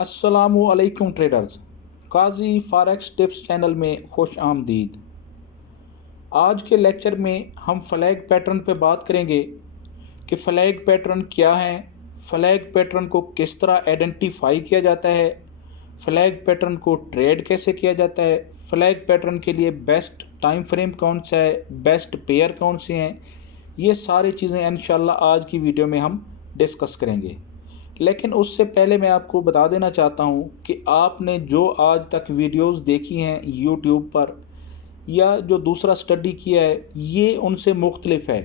अस्सलामुअलैकुम ट्रेडर्स। काजी forex tips channel में खुश आमदीद। आज के लेक्चर में हम फ्लैग पैटर्न पे बात करेंगे कि फ्लैग पैटर्न क्या है, फ्लैग पैटर्न को किस तरह आइडेंटिफाई किया जाता है, फ्लैग पैटर्न को ट्रेड कैसे किया जाता है, फ्लैग पैटर्न के लिए बेस्ट टाइम फ्रेम कौन सा है, बेस्ट पेयर कौन से हैं। ये सारी चीज़ें इंशाल्लाह आज की वीडियो में हम डिस्कस करेंगे। लेकिन उससे पहले मैं आपको बता देना चाहता हूँ कि आपने जो आज तक वीडियोस देखी हैं यूट्यूब पर या जो दूसरा स्टडी किया है, ये उनसे मुख्तलिफ है।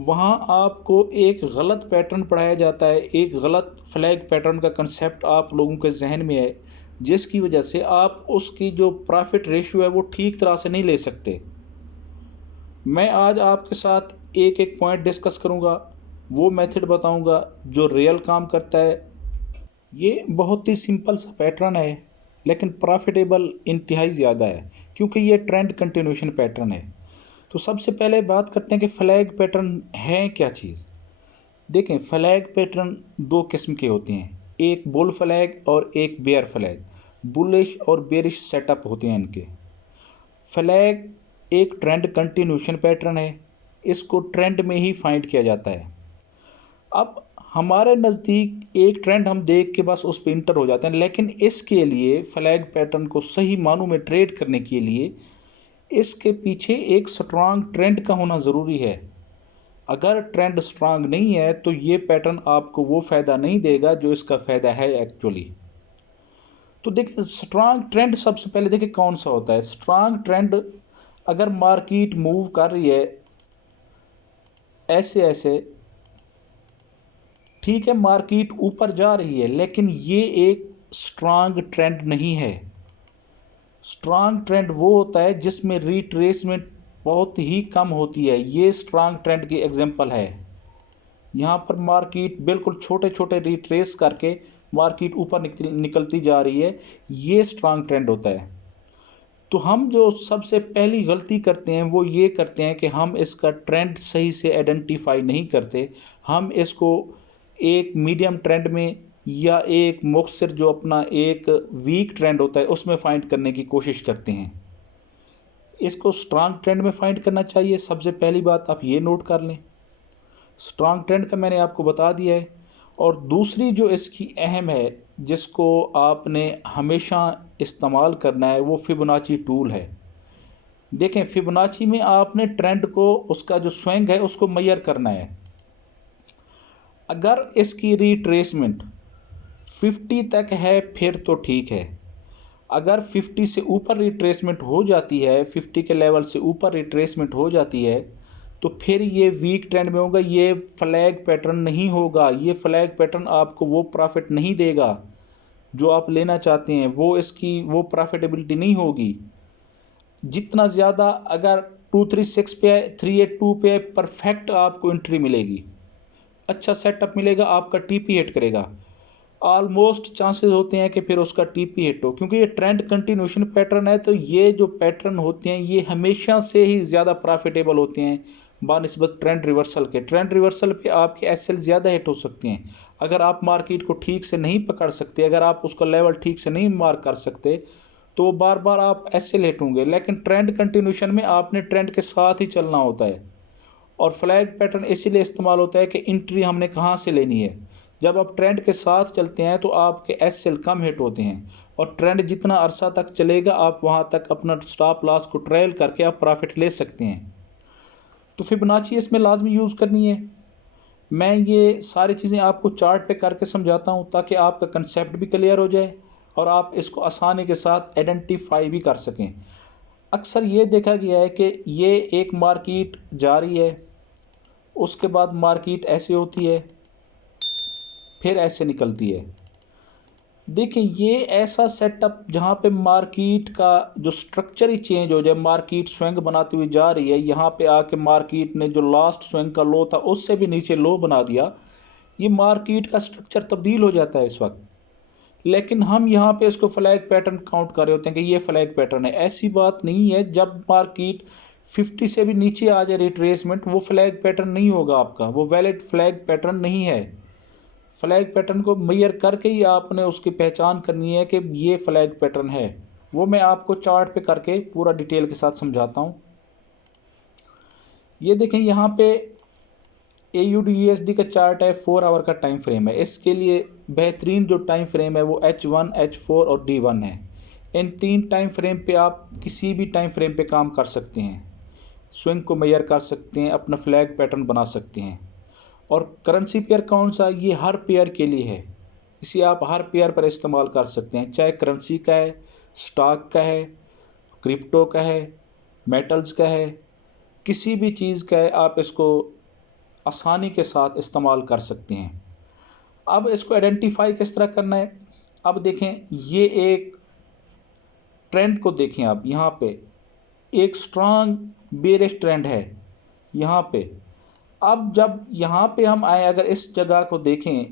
वहाँ आपको एक गलत पैटर्न पढ़ाया जाता है, एक गलत फ्लैग पैटर्न का कंसेप्ट आप लोगों के जहन में है, जिसकी वजह से आप उसकी जो प्रॉफिट रेशियो है वो ठीक तरह से नहीं ले सकते। मैं आज आपके साथ एक एक पॉइंट डिस्कस करूँगा, वो मेथड बताऊंगा जो रियल काम करता है। ये बहुत ही सिंपल सा पैटर्न है लेकिन प्रॉफिटेबल इंतहाई ज़्यादा है, क्योंकि ये ट्रेंड कंटिन्यूशन पैटर्न है। तो सबसे पहले बात करते हैं कि फ्लैग पैटर्न है क्या चीज़। देखें, फ्लैग पैटर्न दो किस्म के होते हैं, एक बुल फ्लैग और एक बेयर फ्लैग। बुलिश और बेरिश सेटअप होते हैं इनके। फ्लैग एक ट्रेंड कंटिन्यूशन पैटर्न है, इसको ट्रेंड में ही फाइंड किया जाता है। अब हमारे नज़दीक एक ट्रेंड हम देख के बस उस पर इंटर हो जाते हैं, लेकिन इसके लिए फ्लैग पैटर्न को सही मानों में ट्रेड करने के लिए इसके पीछे एक स्ट्रांग ट्रेंड का होना ज़रूरी है। अगर ट्रेंड स्ट्रांग नहीं है तो ये पैटर्न आपको वो फ़ायदा नहीं देगा जो इसका फ़ायदा है एक्चुअली। तो देखिए, स्ट्रांग ट्रेंड सबसे पहले देखिए कौन सा होता है। स्ट्रांग ट्रेंड, अगर मार्केट मूव कर रही है ऐसे ऐसे, ठीक है, मार्केट ऊपर जा रही है, लेकिन ये एक स्ट्रांग ट्रेंड नहीं है। स्ट्रांग ट्रेंड वो होता है जिसमें रिट्रेसमेंट बहुत ही कम होती है। ये स्ट्रांग ट्रेंड की एग्जांपल है। यहाँ पर मार्केट बिल्कुल छोटे छोटे रिट्रेस करके मार्केट ऊपर निकलती जा रही है, ये स्ट्रांग ट्रेंड होता है। तो हम जो सबसे पहली गलती करते हैं वो ये करते हैं कि हम इसका ट्रेंड सही से आइडेंटिफाई नहीं करते। हम इसको एक मीडियम ट्रेंड में या एक मुख्तसर जो अपना एक वीक ट्रेंड होता है उसमें फाइंड करने की कोशिश करते हैं। इसको स्ट्रांग ट्रेंड में फाइंड करना चाहिए। सबसे पहली बात आप ये नोट कर लें, स्ट्रांग ट्रेंड का मैंने आपको बता दिया है। और दूसरी जो इसकी अहम है, जिसको आपने हमेशा इस्तेमाल करना है, वो फिबोनाची टूल है। देखें, फिबोनाची में आपने ट्रेंड को, उसका जो स्विंग है उसको मेजर करना है। अगर इसकी रिट्रेसमेंट 50 तक है फिर तो ठीक है। अगर 50 से ऊपर रिट्रेसमेंट हो जाती है, 50 के लेवल से ऊपर रिट्रेसमेंट हो जाती है, तो फिर ये वीक ट्रेंड में होगा, ये फ्लैग पैटर्न नहीं होगा। ये फ्लैग पैटर्न आपको वो प्रॉफिट नहीं देगा जो आप लेना चाहते हैं, वो इसकी वो प्रॉफिटेबिलिटी नहीं होगी। जितना ज़्यादा अगर 236 पे है, 382 पे परफेक्ट आपको एंट्री मिलेगी, अच्छा सेटअप मिलेगा, आपका टीपी हिट करेगा। ऑलमोस्ट चांसेस होते हैं कि फिर उसका टीपी हिट हो, क्योंकि ये ट्रेंड कंटिन्यूशन पैटर्न है। तो ये जो पैटर्न होते हैं ये हमेशा से ही ज़्यादा प्रॉफिटेबल होते हैं बानिस्बत ट्रेंड रिवर्सल के। ट्रेंड रिवर्सल पे आपके एसएल ज़्यादा हिट हो सकते हैं। अगर आप मार्केट को ठीक से नहीं पकड़ सकते, अगर आप उसका लेवल ठीक से नहीं मार्क कर सकते, तो बार बार आप एसएल हिट होंगे। लेकिन ट्रेंड कंटिन्यूशन में आपने ट्रेंड के साथ ही चलना होता है। और फ्लैग पैटर्न इसीलिए इस्तेमाल होता है कि एंट्री हमने कहाँ से लेनी है। जब आप ट्रेंड के साथ चलते हैं तो आपके एसएल कम हिट होते हैं, और ट्रेंड जितना अरसा तक चलेगा आप वहाँ तक अपना स्टॉप लॉस को ट्रेल करके आप प्रॉफिट ले सकते हैं। तो फिबोनाची इसमें लाजमी यूज़ करनी है। मैं ये सारी चीज़ें आपको चार्ट पे करके समझाता हूँ ताकि आपका कंसेप्ट भी क्लियर हो जाए और आप इसको आसानी के साथ आइडेंटिफाई भी कर सकें। अक्सर ये देखा गया है कि ये एक मार्केट जा रही है, उसके बाद मार्केट ऐसे होती है, फिर ऐसे निकलती है। देखिए, ये ऐसा सेटअप जहाँ पे मार्केट का जो स्ट्रक्चर ही चेंज हो जाए, मार्केट स्विंग बनाती हुई जा रही है, यहाँ पे आके मार्केट ने जो लास्ट स्विंग का लो था उससे भी नीचे लो बना दिया, ये मार्केट का स्ट्रक्चर तब्दील हो जाता है इस वक्त। लेकिन हम यहाँ पे इसको फ्लैग पैटर्न काउंट कर रहे होते हैं कि ये फ्लैग पैटर्न है। ऐसी बात नहीं है। जब मार्केट 50 से भी नीचे आ जाए रिट्रेसमेंट, वो फ्लैग पैटर्न नहीं होगा आपका, वो वैलिड फ्लैग पैटर्न नहीं है। फ्लैग पैटर्न को मेजर करके ही आपने उसकी पहचान करनी है कि ये फ्लैग पैटर्न है। वो मैं आपको चार्ट पे करके पूरा डिटेल के साथ समझाता हूँ। ये देखें यहाँ पे AUD/USD का चार्ट है, 4 आवर का टाइम फ्रेम है। इसके लिए बेहतरीन जो टाइम फ्रेम है वो H1, H4 और D1 है। इन 3 टाइम फ्रेम पे आप किसी भी टाइम फ्रेम पे काम कर सकते हैं, स्विंग को मेजर कर सकते हैं, अपना फ्लैग पैटर्न बना सकते हैं। और करेंसी पेयर कौन सा, ये हर पेयर के लिए है। इसे आप हर पेयर पर इस्तेमाल कर सकते हैं, चाहे करेंसी का है, स्टॉक का है, क्रिप्टो का है, मेटल्स का है, किसी भी चीज़ का है, आप इसको आसानी के साथ इस्तेमाल कर सकते हैं। अब इसको आइडेंटिफाई किस तरह करना है, अब देखें ये एक ट्रेंड को देखें आप, यहाँ पे एक स्ट्रांग बेरिश ट्रेंड है यहाँ पे। अब जब यहाँ पे हम आए, अगर इस जगह को देखें,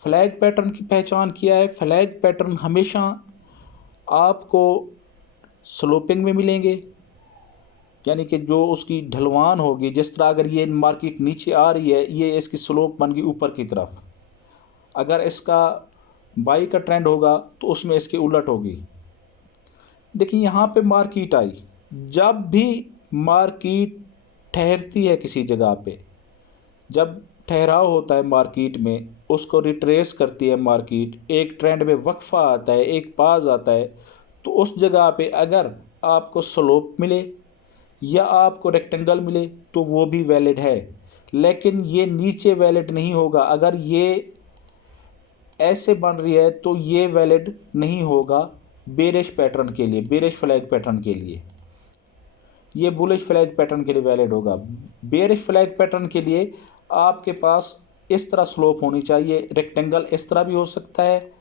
फ्लैग पैटर्न की पहचान किया है। फ्लैग पैटर्न हमेशा आपको स्लोपिंग में मिलेंगे, यानी कि जो उसकी ढलवान होगी, जिस तरह अगर ये मार्केट नीचे आ रही है, ये इसकी स्लोप बन गई ऊपर की तरफ। अगर इसका बाई का ट्रेंड होगा तो उसमें इसकी उलट होगी। देखिए यहाँ पे मार्केट आई, जब भी मार्केट ठहरती है किसी जगह पे, जब ठहराव होता है मार्केट में, उसको रिट्रेस करती है मार्केट, एक ट्रेंड में वक्फा आता है, एक पाज आता है, तो उस जगह पे अगर आपको स्लोप मिले या आपको रेक्टेंगल मिले तो वो भी वैलिड है। लेकिन ये नीचे वैलिड नहीं होगा। अगर ये ऐसे बन रही है तो ये वैलिड नहीं होगा बेरिश पैटर्न के लिए, बेरिश फ्लैग पैटर्न के लिए। ये बुलिश फ्लैग पैटर्न के लिए वैलिड होगा। बेरिश फ्लैग पैटर्न के लिए आपके पास इस तरह स्लोप होनी चाहिए, रेक्टेंगल इस तरह भी हो सकता है,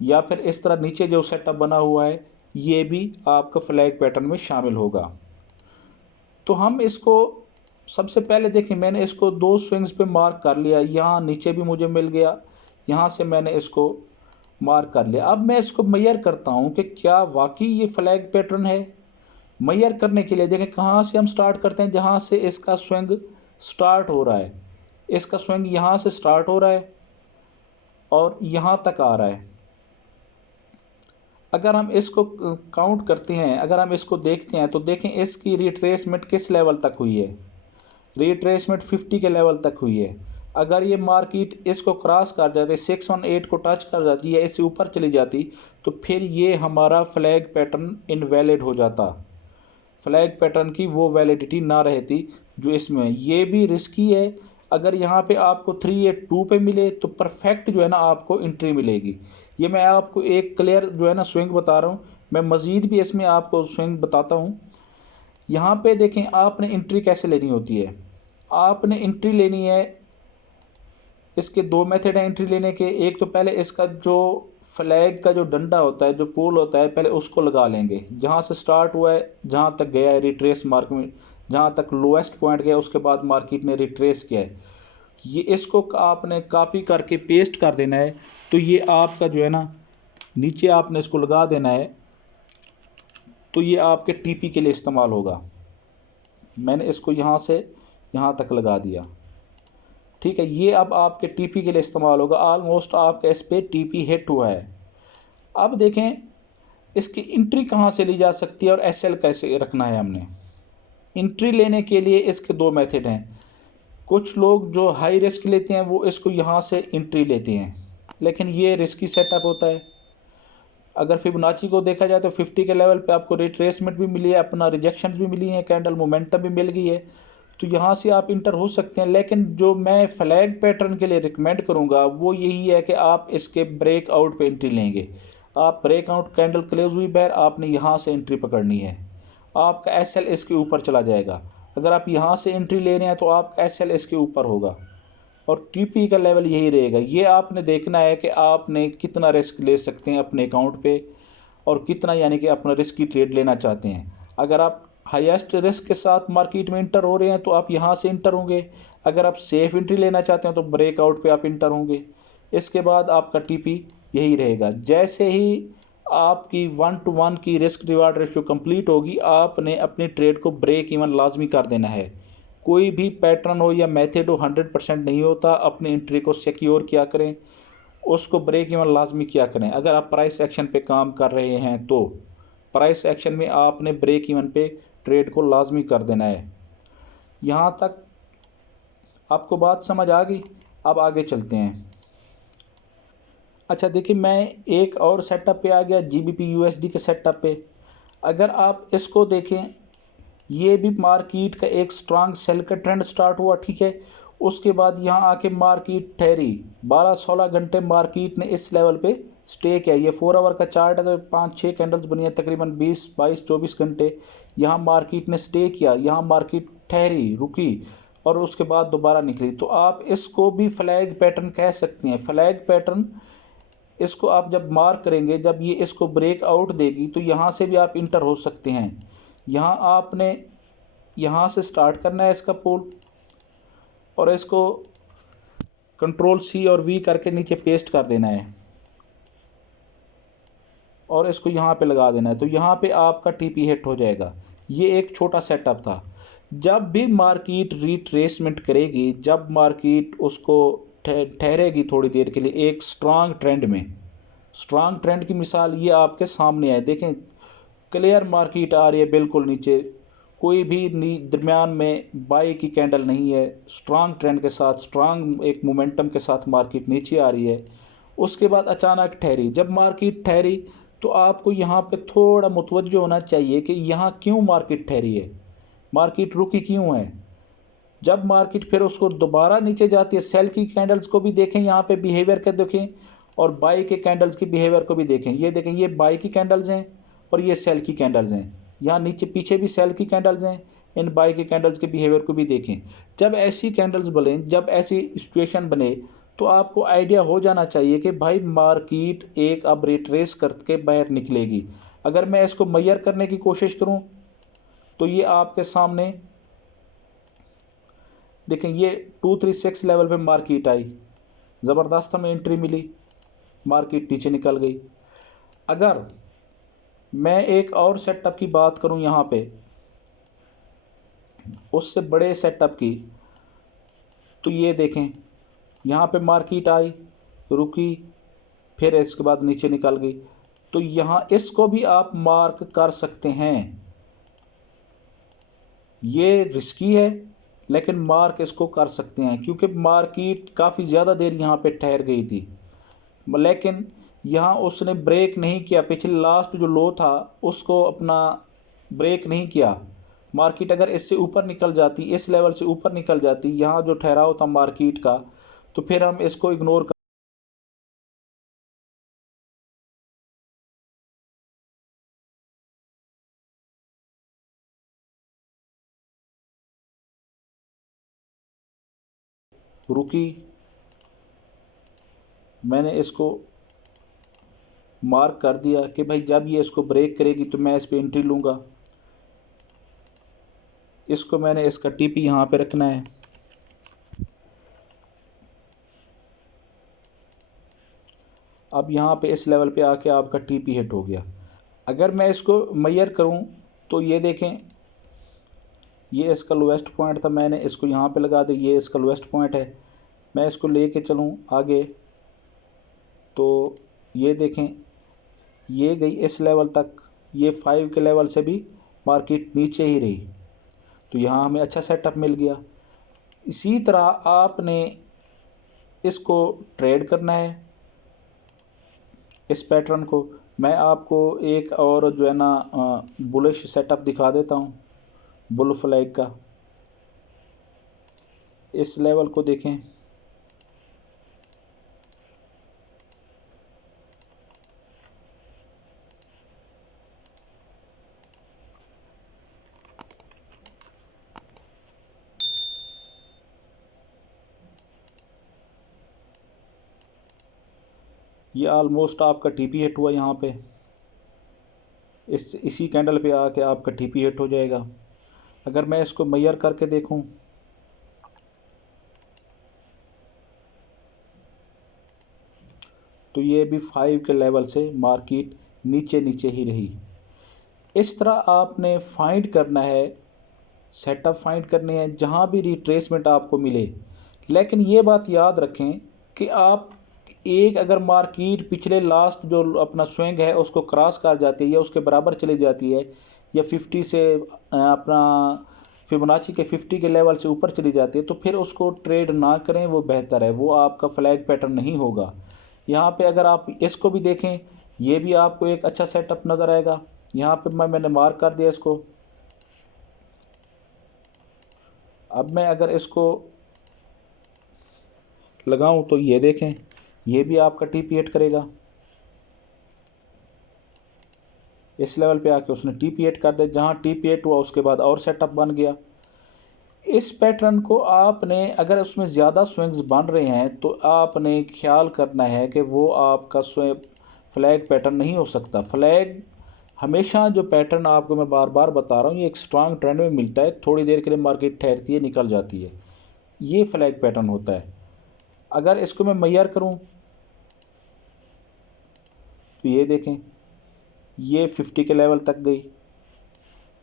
या फिर इस तरह नीचे जो सेटअप बना हुआ है ये भी आपका फ्लैग पैटर्न में शामिल होगा। तो हम इसको सबसे पहले देखें, मैंने इसको 2 स्विंग्स पे मार्क कर लिया, यहाँ नीचे भी मुझे मिल गया, यहाँ से मैंने इसको मार्क कर लिया। अब मैं इसको मेजर करता हूँ कि क्या वाकई ये फ्लैग पैटर्न है। मेजर करने के लिए देखें कहाँ से हम स्टार्ट करते हैं, जहाँ से इसका स्विंग स्टार्ट हो रहा है। इसका स्विंग यहाँ से स्टार्ट हो रहा है और यहाँ तक आ रहा है। अगर हम इसको काउंट करते हैं, अगर हम इसको देखते हैं तो देखें इसकी रिट्रेसमेंट किस लेवल तक हुई है। रिट्रेसमेंट 50 के लेवल तक हुई है। अगर ये मार्केट इसको क्रॉस कर जाती, 618 को टच कर जाती है, इससे ऊपर चली जाती, तो फिर ये हमारा फ्लैग पैटर्न इनवैलिड हो जाता। फ्लैग पैटर्न की वो वैलिडिटी ना रहती जो इसमें। ये भी रिस्की है। अगर यहाँ पे आपको 382 पे मिले तो परफेक्ट जो है ना आपको एंट्री मिलेगी। ये मैं आपको एक क्लियर जो है ना स्विंग बता रहा हूँ। मैं मज़ीद भी इसमें आपको स्विंग बताता हूँ। यहाँ पे देखें आपने एंट्री कैसे लेनी होती है। आपने एंट्री लेनी है, इसके 2 मेथड हैं एंट्री लेने के। एक तो पहले इसका जो फ्लैग का जो डंडा होता है, जो पोल होता है, पहले उसको लगा लेंगे। जहाँ से स्टार्ट हुआ है, जहाँ तक गया है रिट्रेस मार्क में, जहाँ तक लोएस्ट पॉइंट गया उसके बाद मार्केट ने रिट्रेस किया है, ये इसको आपने कॉपी करके पेस्ट कर देना है। तो ये आपका जो है ना नीचे आपने इसको लगा देना है, तो ये आपके टीपी के लिए इस्तेमाल होगा। मैंने इसको यहाँ से यहाँ तक लगा दिया, ठीक है। ये अब आपके टीपी के लिए इस्तेमाल होगा। ऑलमोस्ट आपका इस पर टीपी हिट हुआ है। अब देखें इसकी एंट्री कहाँ से ली जा सकती है और एसएल कैसे रखना है। हमने एंट्री लेने के लिए इसके 2 मेथड हैं। कुछ लोग जो हाई रिस्क लेते हैं वो इसको यहाँ से एंट्री लेते हैं, लेकिन ये रिस्की सेटअप होता है। अगर फिबोनाची को देखा जाए तो 50 के लेवल पे आपको रिट्रेसमेंट भी मिली है, अपना रिजेक्शन भी मिली है, कैंडल मोमेंटम भी मिल गई है, तो यहाँ से आप इंटर हो सकते हैं। लेकिन जो मैं फ्लैग पैटर्न के लिए रिकमेंड करूँगा वो यही है कि आप इसके ब्रेकआउट पे एंट्री लेंगे। आप ब्रेकआउट कैंडल क्लोज हुई बाहर, आपने यहाँ से एंट्री पकड़नी है, आपका एसएल इसके ऊपर चला जाएगा। अगर आप यहाँ से एंट्री ले रहे हैं तो आपका एसएल इसके ऊपर होगा और टीपी का लेवल यही रहेगा। ये आपने देखना है कि आपने कितना रिस्क ले सकते हैं अपने अकाउंट पे और कितना यानी कि अपना रिस्की ट्रेड लेना चाहते हैं। अगर आप हाईएस्ट रिस्क के साथ मार्केट में इंटर हो रहे हैं तो आप यहाँ से इंटर होंगे। अगर आप सेफ एंट्री लेना चाहते हैं तो ब्रेकआउट पे आप इंटर होंगे। इसके बाद आपका टीपी यही रहेगा। जैसे ही आपकी 1:1 की रिस्क रिवार्ड रेशियो कंप्लीट होगी, आपने अपनी ट्रेड को ब्रेक इवन लाजमी कर देना है। कोई भी पैटर्न हो या मेथड हो 100% नहीं होता। अपनी एंट्री को सिक्योर किया करें, उसको ब्रेक इवन लाजमी किया करें। अगर आप प्राइस एक्शन पे काम कर रहे हैं तो प्राइस एक्शन में आपने ब्रेक इवन पे ट्रेड को लाजमी कर देना है। यहाँ तक आपको बात समझ आ गई? अब आगे चलते हैं। अच्छा देखिए, मैं एक और सेटअप पे आ गया, GBP USD के सेटअप पे। अगर आप इसको देखें, ये भी मार्केट का एक स्ट्रांग सेल का ट्रेंड स्टार्ट हुआ, ठीक है। उसके बाद यहाँ आके मार्केट ठहरी, 12-16 घंटे मार्केट ने इस लेवल पे स्टे किया। ये 4 आवर का चार्ट है, तो 5-6 कैंडल्स बनी है, तकरीबन 20-22-24 घंटे यहाँ मार्केट ने स्टे किया। यहाँ मार्केट ठहरी, रुकी और उसके बाद दोबारा निकली। तो आप इसको भी फ्लैग पैटर्न कह सकते हैं। फ्लैग पैटर्न इसको आप जब मार्क करेंगे, जब ये इसको ब्रेक आउट देगी तो यहाँ से भी आप इंटर हो सकते हैं। यहाँ आपने यहाँ से स्टार्ट करना है इसका पुल, और इसको Ctrl+C और V करके नीचे पेस्ट कर देना है और इसको यहाँ पे लगा देना है। तो यहाँ पे आपका TP हिट हो जाएगा। ये एक छोटा सेटअप था। जब भी मार्केट रिट्रेसमेंट करेगी, जब मार्केट उसको ठहरेगी थोड़ी देर के लिए एक स्ट्रांग ट्रेंड में, स्ट्रांग ट्रेंड की मिसाल ये आपके सामने है। देखें, क्लियर मार्केट आ रही है बिल्कुल नीचे, कोई भी दरमियान में बाई की कैंडल नहीं है। स्ट्रांग ट्रेंड के साथ, स्ट्रांग एक मोमेंटम के साथ मार्केट नीचे आ रही है। उसके बाद अचानक ठहरी। जब मार्केट ठहरी तो आपको यहाँ पे थोड़ा मुतवज्जो होना चाहिए कि यहाँ क्यों मार्केट ठहरी है, मार्केट रुकी क्यों है। जब मार्केट फिर उसको दोबारा नीचे जाती है, सेल की कैंडल्स को भी देखें, यहाँ पे बिहेवियर के देखें, और बाई के कैंडल्स की बिहेवियर को भी देखें। ये देखें, ये बाई की कैंडल्स हैं और ये सेल की कैंडल्स हैं। यहाँ नीचे पीछे भी सेल की कैंडल्स हैं। इन बाई के कैंडल्स के बिहेवियर को भी देखें। जब ऐसी कैंडल्स बने, जब ऐसी सिचुएशन बने, तो आपको आइडिया हो जाना चाहिए कि भाई मार्केट एक अब रिट्रेस करके बाहर निकलेगी। अगर मैं इसको मेजर करने की कोशिश करूं तो ये आपके सामने देखें, ये 236 लेवल पे मार्केट आई, ज़बरदस्त हमें एंट्री मिली, मार्केट नीचे निकल गई। अगर मैं एक और सेटअप की बात करूं यहाँ पे, उससे बड़े सेटअप की, तो ये देखें, यहाँ पे मार्केट आई, रुकी, फिर इसके बाद नीचे निकल गई। तो यहाँ इसको भी आप मार्क कर सकते हैं। ये रिस्की है लेकिन मार्क इसको कर सकते हैं, क्योंकि मार्केट काफ़ी ज़्यादा देर यहाँ पे ठहर गई थी, लेकिन यहाँ उसने ब्रेक नहीं किया। पिछले लास्ट जो लो था उसको अपना ब्रेक नहीं किया। मार्केट अगर इससे ऊपर निकल जाती, इस लेवल से ऊपर निकल जाती, यहाँ जो ठहराव था मार्केट का, तो फिर हम इसको इग्नोर कर। रुकी, मैंने इसको मार्क कर दिया कि भाई जब ये इसको ब्रेक करेगी तो मैं इस पर एंट्री लूँगा। इसको मैंने इसका TP यहाँ पे रखना है। अब यहाँ पे इस लेवल पे आके आपका TP हिट हो गया। अगर मैं इसको मेजर करूँ तो ये देखें, ये इसका लोएस्ट पॉइंट था, मैंने इसको यहाँ पे लगा दिया, ये इसका लोएस्ट पॉइंट है। मैं इसको लेके चलूँ आगे तो ये देखें, ये गई इस लेवल तक, ये 5 के लेवल से भी मार्केट नीचे ही रही, तो यहाँ हमें अच्छा सेटअप मिल गया। इसी तरह आपने इसको ट्रेड करना है, इस पैटर्न को। मैं आपको एक और जो है ना बुलिश सेटअप दिखा देता हूँ, बुल फ्लैग का। इस लेवल को देखें, ये ऑलमोस्ट आपका TP हिट हुआ। यहाँ पे इसी कैंडल पे आके आपका TP हिट हो जाएगा। अगर मैं इसको मेजर करके देखूं तो ये भी 5 के लेवल से मार्केट नीचे नीचे ही रही। इस तरह आपने फाइंड करना है, सेटअप फाइंड करने हैं जहाँ भी रिट्रेसमेंट आपको मिले। लेकिन ये बात याद रखें कि आप एक अगर मार्केट पिछले लास्ट जो अपना स्विंग है उसको क्रॉस कर जाती है या उसके बराबर चली जाती है या 50 से अपना फिबोनाची के 50 के लेवल से ऊपर चली जाती है, तो फिर उसको ट्रेड ना करें, वो बेहतर है। वो आपका फ्लैग पैटर्न नहीं होगा। यहाँ पे अगर आप इसको भी देखें, ये भी आपको एक अच्छा सेटअप नज़र आएगा। यहाँ पे मैंने मार्क कर दिया इसको। अब मैं अगर इसको लगाऊं तो ये देखें, ये भी आपका TP हिट करेगा। इस लेवल पे आके उसने TP हिट कर दिया। जहाँ TP हिट हुआ उसके बाद और सेटअप बन गया। इस पैटर्न को आपने अगर उसमें ज़्यादा स्विंग्स बन रहे हैं तो आपने ख्याल करना है कि वो आपका फ्लैग पैटर्न नहीं हो सकता। फ्लैग हमेशा जो पैटर्न आपको मैं बार बार बता रहा हूँ, ये एक स्ट्रांग ट्रेंड में मिलता है, थोड़ी देर के लिए मार्केट ठहरती है, निकल जाती है, ये फ्लैग पैटर्न होता है। अगर इसको मैं मेजर करूँ तो ये देखें, ये 50 के लेवल तक गई।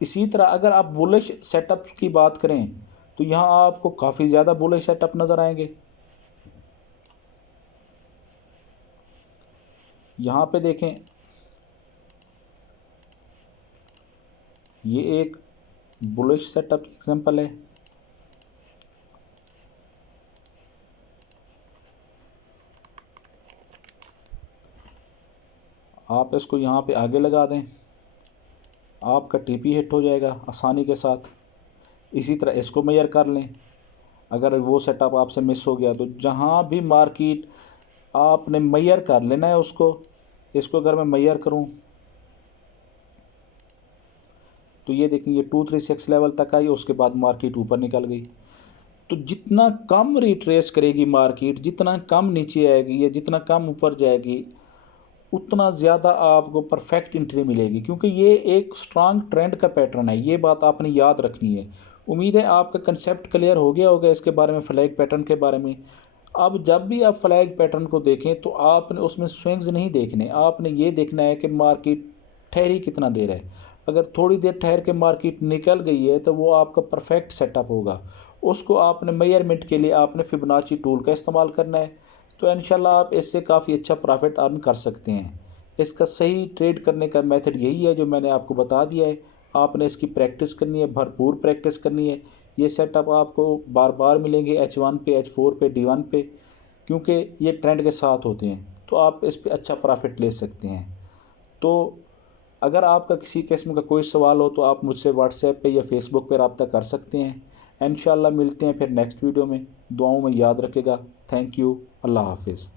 इसी तरह अगर आप बुलिश सेटअप की बात करें तो यहाँ आपको काफ़ी ज़्यादा बुलिश सेटअप नज़र आएंगे। यहाँ पे देखें, ये एक बुलिश सेटअप की एग्जांपल है। आप इसको यहाँ पे आगे लगा दें, आपका TP हिट हो जाएगा आसानी के साथ। इसी तरह इसको मेजर कर लें। अगर वो सेटअप आपसे मिस हो गया तो जहाँ भी मार्केट आपने मेजर कर लेना है उसको। इसको अगर मैं मेजर करूँ तो ये देखें, ये 236 लेवल तक आई, उसके बाद मार्केट ऊपर निकल गई। तो जितना कम रिट्रेस करेगी मार्केट, जितना कम नीचे आएगी या जितना कम ऊपर जाएगी, उतना ज़्यादा आपको परफेक्ट एंट्री मिलेगी, क्योंकि ये एक स्ट्रांग ट्रेंड का पैटर्न है। ये बात आपने याद रखनी है। उम्मीद है आपका कंसेप्ट क्लियर हो गया होगा इसके बारे में, फ्लैग पैटर्न के बारे में। अब जब भी आप फ्लैग पैटर्न को देखें तो आपने उसमें स्विंग्स नहीं देखने, आपने ये देखना है कि मार्केट ठहरी कितना देर है। अगर थोड़ी देर ठहर के मार्केट निकल गई है तो वो आपका परफेक्ट सेटअप होगा। उसको आपने मेजरमेंट के लिए आपने फिबोनाची टूल का इस्तेमाल करना है। तो इंशाल्लाह आप इससे काफ़ी अच्छा प्रॉफिट अर्न कर सकते हैं। इसका सही ट्रेड करने का मेथड यही है जो मैंने आपको बता दिया है। आपने इसकी प्रैक्टिस करनी है, भरपूर प्रैक्टिस करनी है। ये सेटअप आपको बार बार मिलेंगे H1 पे, H4 पे, D1 पे, क्योंकि ये ट्रेंड के साथ होते हैं। तो आप इस पे अच्छा प्रॉफिट ले सकते हैं। तो अगर आपका किसी किस्म का कोई सवाल हो तो आप मुझसे व्हाट्सएप पे या फेसबुक पे रब्ता कर सकते हैं। इंशाल्लाह मिलते हैं फिर नेक्स्ट वीडियो में। दुआओं में याद रखेगा। Thank you. अल्लाह हाफिज़।